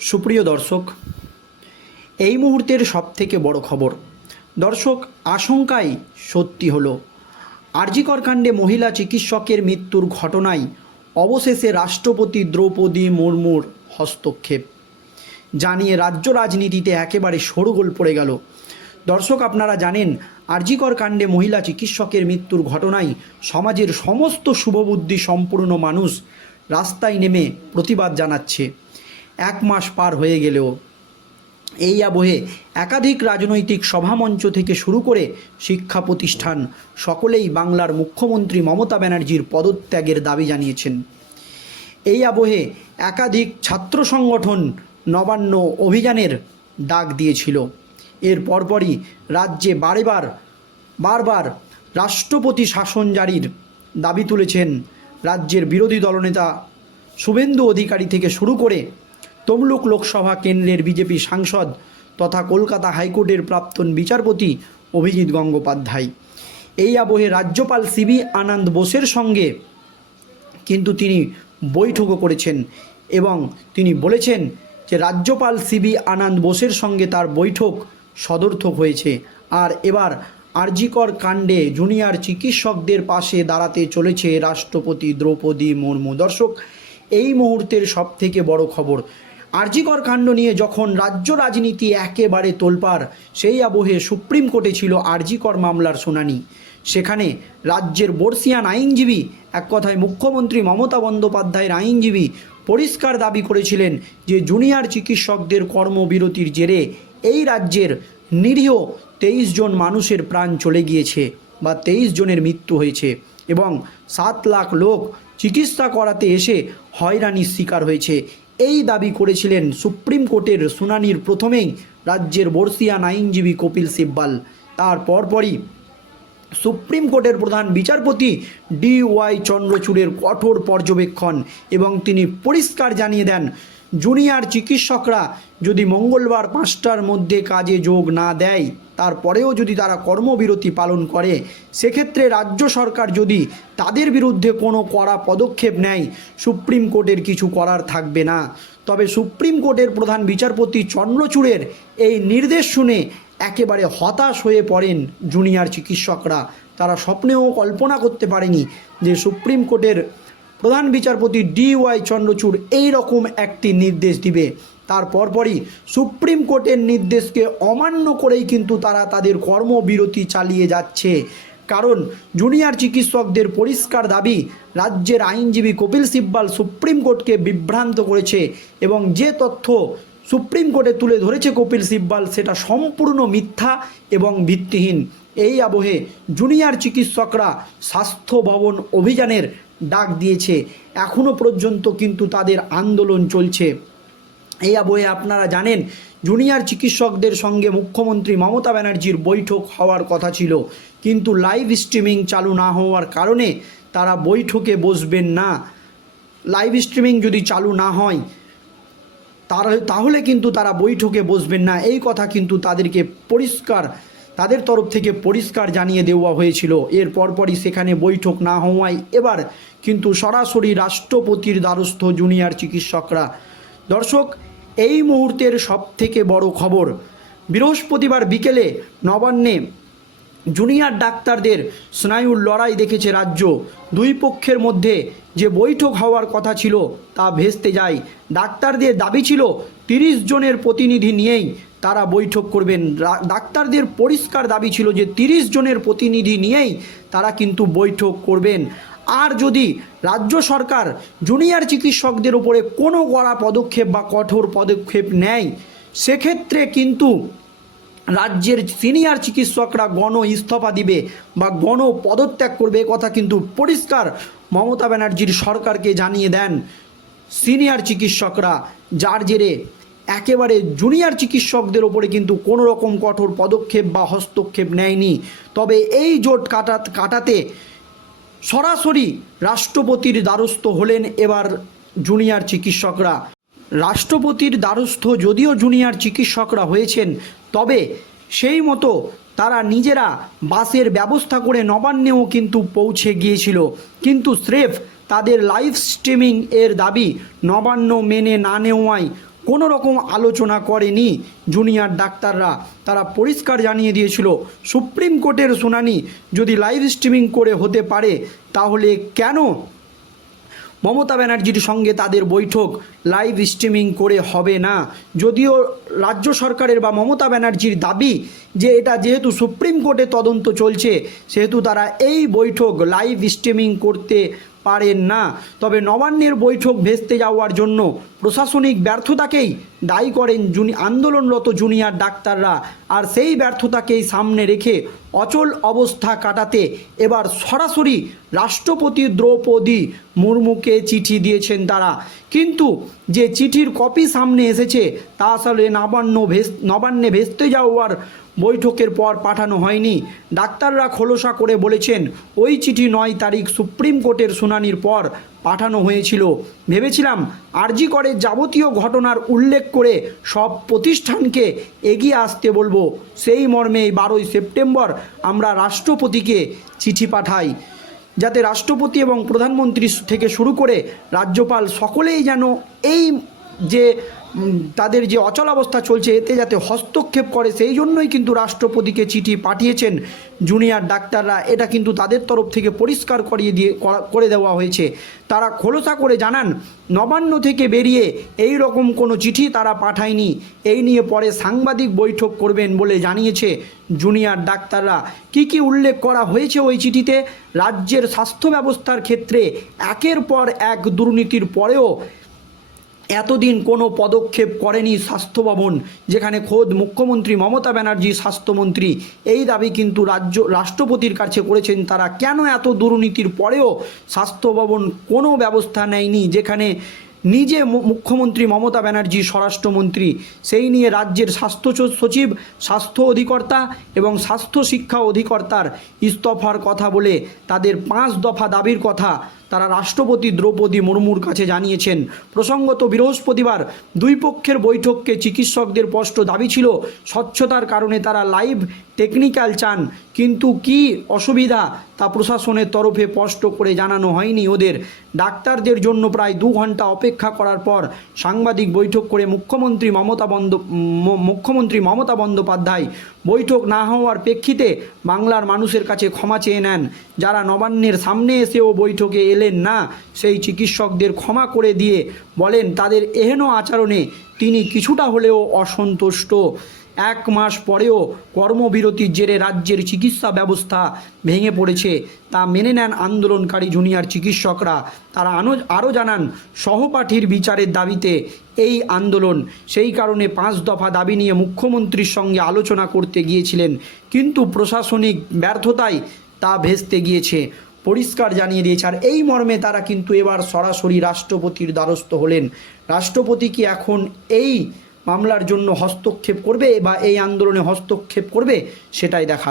সুপ্রিয় দর্শক, এই মুহূর্তের সবথেকে বড় খবর। দর্শক, আশঙ্কাই সত্যি হলো, আরজিকর কাণ্ডে মহিলা চিকিৎসকের মৃত্যুর ঘটনায় অবশেষে রাষ্ট্রপতি দ্রৌপদী মুর্মুর হস্তক্ষেপ। জানিয়ে রাজ্য রাজনীতিতে একেবারে সরগোল পড়ে গেল। দর্শক, আপনারা জানেন, আরজিকর কাণ্ডে মহিলা চিকিৎসকের মৃত্যুর ঘটনায় সমাজের সমস্ত শুভবুদ্ধি সম্পূর্ণ মানুষ রাস্তায় নেমে প্রতিবাদ জানাচ্ছে। এক মাস পার হয়ে গেলেও এই আবহে একাধিক রাজনৈতিক সভামঞ্চ থেকে শুরু করে শিক্ষা প্রতিষ্ঠান সকলেই বাংলার মুখ্যমন্ত্রী মমতা ব্যানার্জির পদত্যাগের দাবি জানিয়েছেন। এই আবহে একাধিক ছাত্র সংগঠন নবান্ন অভিযানের ডাক দিয়েছিল। এর পরপরই রাজ্যে বারেবার, বারবার রাষ্ট্রপতি শাসন জারির দাবি তুলেছেন রাজ্যের বিরোধী দলনেতা শুভেন্দু অধিকারী থেকে শুরু করে তমলুক লোকসভা কেন্দ্রের বিজেপি সাংসদ তথা কলকাতা হাইকোর্টের প্রাক্তন বিচারপতি অভিজিৎ গঙ্গোপাধ্যায়। এই আবহে রাজ্যপাল সিবি আনন্দ বোসের সঙ্গে কিন্তু তিনি বৈঠকও করেছেন এবং তিনি বলেছেন যে রাজ্যপাল সিবি আনন্দ বোসের সঙ্গে তার বৈঠক সদর্থক হয়েছে। আর এবার আরজিকর কাণ্ডে জুনিয়র চিকিৎসকদের পাশে দাঁড়াতে চলেছে রাষ্ট্রপতি দ্রৌপদী মুর্মু। দর্শক, এই মুহূর্তের সবথেকে বড় খবর আরজিকর কাণ্ড নিয়ে যখন রাজ্য রাজনীতি একেবারে তোলপাড়, সেই আবহে সুপ্রিম কোর্টে ছিল আরজিকর মামলার শুনানি। সেখানে রাজ্যের বর্ষিয়ান আইনজীবী, এক কথায় মুখ্যমন্ত্রী মমতা বন্দ্যোপাধ্যায়ের আইনজীবী পরিষ্কার দাবি করেছিলেন যে জুনিয়র চিকিৎসকদের কর্মবিরতির জেরে এই রাজ্যের নিরীহ তেইশ জন মানুষের প্রাণ চলে গিয়েছে বা তেইশ জনের মৃত্যু হয়েছে এবং সাত লাখ লোক চিকিৎসা করাতে এসে হয়রানির শিকার হয়েছে। এই দাবি করেছিলেন সুপ্রিম কোর্টের শুনানির প্রথমেই রাজ্যের বর্ষিয়ান আইনজীবী কপিল সিব্বাল। তার পরপরই সুপ্রিম কোর্টের প্রধান বিচারপতি ডি ওয়াই চন্দ্রচূড়ের কঠোর পর্যবেক্ষণ এবং তিনি পরিষ্কার জানিয়ে দেন, জুনিয়র চিকিৎসকরা যদি মঙ্গলবার পাঁচটার মধ্যে কাজে যোগ না দেয় তারপরেও যদি তারা কর্মবিরতি পালন করে, সেক্ষেত্রে রাজ্য সরকার যদি তাদের বিরুদ্ধে কোনো কড়া পদক্ষেপ নেয়, সুপ্রিম কোর্টের কিছু করার থাকবে না। তবে সুপ্রিম কোর্টের প্রধান বিচারপতি চন্দ্রচূড়ের এই নির্দেশ শুনে একেবারে হতাশ হয়ে পড়েন জুনিয়র চিকিৎসকরা। তারা স্বপ্নেও কল্পনা করতে পারেনি যে সুপ্রিম কোর্টের প্রধান বিচারপতি ডি ওয়াই চন্দ্রচূড় এই রকম একটি নির্দেশ দিবে। তার পরপরই সুপ্রিম কোর্টের নির্দেশকে অমান্য করেই কিন্তু তারা তাদের কর্মবিরতি চালিয়ে যাচ্ছে। কারণ জুনিয়র চিকিৎসকদের পরিষ্কার দাবি, রাজ্যের আইনজীবী কপিল সিব্বাল সুপ্রিম কোর্টকে বিভ্রান্ত করেছে এবং যে তথ্য সুপ্রিম কোর্টে তুলে ধরেছে কপিল সিব্বাল সেটা সম্পূর্ণ মিথ্যা এবং ভিত্তিহীন। এই আবহে জুনিয়র চিকিৎসকরা স্বাস্থ্য ভবন অভিযানের ডাক দিয়েছে। এখনও পর্যন্ত কিন্তু তাদের আন্দোলন চলছে। এই আবহে আপনারা জানেন, জুনিয়র চিকিৎসকদের সঙ্গে মুখ্যমন্ত্রী মমতা ব্যানার্জির বৈঠক হওয়ার কথা ছিল। কিন্তু লাইভ স্ট্রিমিং চালু না হওয়ার কারণে তারা বৈঠকে বসবেন না। লাইভ স্ট্রিমিং যদি চালু না হয়, তারা, তাহলে কিন্তু তারা বৈঠকে বসবেন না। এই কথা কিন্তু তাদেরকে পরিষ্কার, তাদের তরফ থেকে পরিষ্কার জানিয়ে দেওয়া হয়েছিল। এর পরপরই সেখানে বৈঠক না হওয়ায় এবার কিন্তু সরাসরি রাষ্ট্রপতির দ্বারস্থ জুনিয়র চিকিৎসকরা। দর্শক এই মুহূর্তের সবথেকে বড় খবর। বৃহস্পতিবার বিকেলে নবান্নে জুনিয়র ডাক্তারদের স্নায়ুর লড়াই দেখেছে রাজ্য। দুই পক্ষের মধ্যে যে বৈঠক হওয়ার কথা ছিল তা ভেস্তে যায়। ডাক্তারদের দাবি ছিল, তিরিশ জনের প্রতিনিধি নিয়েই তারা বৈঠক করবেন। ডাক্তারদের পরিষ্কার দাবি ছিল যে তিরিশ জনের প্রতিনিধি নিয়েই তারা কিন্তু বৈঠক করবেন। আর যদি রাজ্য সরকার জুনিয়র চিকিৎসকদের উপরে কোনো কড়া পদক্ষেপ বা কঠোর পদক্ষেপ নেয়, সেক্ষেত্রে কিন্তু রাজ্যের সিনিয়র চিকিৎসকরা গণ ইস্তফা দিবে বা গণ পদত্যাগ করবে কথা কিন্তু পরিষ্কার মমতা ব্যানার্জির সরকারকে জানিয়ে দেন সিনিয়র চিকিৎসকরা। যার জেরে একেবারে জুনিয়র চিকিৎসকদের ওপরে কিন্তু কোনো রকম কঠোর পদক্ষেপ বা হস্তক্ষেপ নেয়নি। তবে এই জোট কাটা, কাটাতে সরাসরি রাষ্ট্রপতির দ্বারস্থ হলেন এবার জুনিয়র চিকিৎসকরা। রাষ্ট্রপতির দ্বারস্থ যদিও জুনিয়র চিকিৎসকরা হয়েছেন, তবে সেই মতো তারা নিজেরা বাসের ব্যবস্থা করে নবান্নেও কিন্তু পৌঁছে গিয়েছিল। কিন্তু স্রেফ তাদের লাইভ স্ট্রিমিং এর দাবি নবান্ন মেনে না নেওয়ায় কোনো রকম আলোচনা করেনি জুনিয়র ডাক্তাররা। তারা পরিষ্কার জানিয়ে দিয়েছিল, সুপ্রিম কোর্টের শুনানি যদি লাইভ স্ট্রিমিং করে হতে পারে, তাহলে কেন? মমতা ব্যানার্জির সঙ্গে তাদের বৈঠক লাইভ স্ট্রিমিং করে হবে না। যদিও রাজ্য সরকারের বা মমতা ব্যানার্জির দাবি যে এটা যেহেতু সুপ্রিম কোর্টে তদন্ত চলছে, সেহেতু তারা এই বৈঠক লাইভ স্ট্রিমিং করতে পারেন না। তবে নবান্নের বৈঠক ভেস্তে যাওয়ার জন্য প্রশাসনিক ব্যর্থতাকেই দায়ী করেন জুনি আন্দোলনরত জুনিয়র ডাক্তাররা। আর সেই ব্যর্থতাকেই সামনে রেখে অচল অবস্থা কাটাতে এবার সরাসরি রাষ্ট্রপতি দ্রৌপদী মুর্মুকে চিঠি দিয়েছেন তারা। কিন্তু যে চিঠির কপি সামনে এসেছে, তা আসলে নবান্ন ভেস নবান্নে ভেস্তে যাওয়ার বৈঠকের পর পাঠানো হয়নি। ডাক্তাররা খোলসা করে বলেছেন, ওই চিঠি নয় তারিখ সুপ্রিম কোর্টের শুনানির পর পাঠানো হয়েছিল। ভেবেছিলাম, আরজি করে যাবতীয় ঘটনার উল্লেখ করে সব প্রতিষ্ঠানকে এগিয়ে আসতে বলব। সেই মর্মে বারোই সেপ্টেম্বর আমরা রাষ্ট্রপতিকে চিঠি পাঠাই, যাতে রাষ্ট্রপতি এবং প্রধানমন্ত্রী থেকে শুরু করে রাজ্যপাল সকলেই যেন এই যে তাদের যে অচলাবস্থা চলছে, এতে যাতে হস্তক্ষেপ করে, সেই জন্যই কিন্তু রাষ্ট্রপতিকে চিঠি পাঠিয়েছেন জুনিয়র ডাক্তাররা। এটা কিন্তু তাদের তরফ থেকে পরিষ্কার করিয়ে দিয়ে, করা- করে দেওয়া হয়েছে। তারা খোলসা করে জানান, নবান্ন থেকে বেরিয়ে এই রকম কোনো চিঠি তারা পাঠায়নি। এই নিয়ে পরে সাংবাদিক বৈঠক করবেন বলে জানিয়েছে জুনিয়র ডাক্তাররা। কি কি উল্লেখ করা হয়েছে ওই চিঠিতে? রাজ্যের স্বাস্থ্য ব্যবস্থার ক্ষেত্রে একের পর এক দুর্নীতির পরেও এতদিন কোনো পদক্ষেপ করেনি স্বাস্থ্য ভবন যেখানে খোদ মুখ্যমন্ত্রী মমতা ব্যানার্জি স্বাস্থ্যমন্ত্রী। এই দাবি কিন্তু রাজ্য, রাষ্ট্রপতির কাছে করেছেন তারা। কেন এত দুর্নীতির পরেও স্বাস্থ্য ভবন কোনো ব্যবস্থা নেয়নি, যেখানে নিজে মুখ্যমন্ত্রী মমতা ব্যানার্জি স্বরাষ্ট্রমন্ত্রী, সেই নিয়ে রাজ্যের স্বাস্থ্য সচিব, স্বাস্থ্য অধিকর্তা এবং স্বাস্থ্য শিক্ষা অধিকর্তার ইস্তফার কথা বলে তাদের পাঁচ দফা দাবির কথা তারা রাষ্ট্রপতি দ্রৌপদী মুর্মুর কাছে জানিয়েছেন, প্রসঙ্গত বৃহস্পতিবার দুই পক্ষের বৈঠককে চিকিৎসকদের স্পষ্ট দাবি ছিল, স্বচ্ছতার কারণে তারা লাইভ টেকনিক্যাল চান, কিন্তু কি অসুবিধা তা প্রশাসনের তরফে স্পষ্ট করে জানানো হয়নি ওদের। ডাক্তারদের জন্য প্রায় দু ঘণ্টা অপেক্ষা করার পর সাংবাদিক বৈঠক করে মুখ্যমন্ত্রী মমতা বন্দ মুখ্যমন্ত্রী মমতা বন্দ্যোপাধ্যায় বৈঠক না হওয়ার প্রেক্ষিতে বাংলার মানুষের কাছে ক্ষমা চেয়ে নেন, যারা নবান্নের সামনে এসেও বৈঠকে এলেন না। সেই চিকিৎসকদের ক্ষমা করে দিয়ে বলেন, তাদের এহেন আচরণে তিনি কিছুটা হলেও অসন্তুষ্ট। এক মাস পরেও কর্মবিরতির জেরে রাজ্যের চিকিৎসা ব্যবস্থা ভেঙে পড়েছে। তা মেনে নেন আন্দোলনকারী জুনিয়র চিকিৎসকরা। তারা আনো, আরও জানান, সহপাঠীর বিচারের দাবিতে এই আন্দোলন। সেই কারণে পাঁচ দফা দাবি নিয়ে মুখ্যমন্ত্রীর সঙ্গে আলোচনা করতে গিয়েছিলেন। কিন্তু প্রশাসনিক ব্যর্থতায় তা ভেস্তে গিয়েছে। পরিষ্কার জানিয়ে দিয়েছে। আর এই মর্মে তারা কিন্তু এবার সরাসরি রাষ্ট্রপতির দ্বারস্থ হলেন। রাষ্ট্রপতি কি এখন এই মামলার জন্য হস্তক্ষেপ করবে বা এই আন্দোলনে হস্তক্ষেপ করবে সেটাই দেখার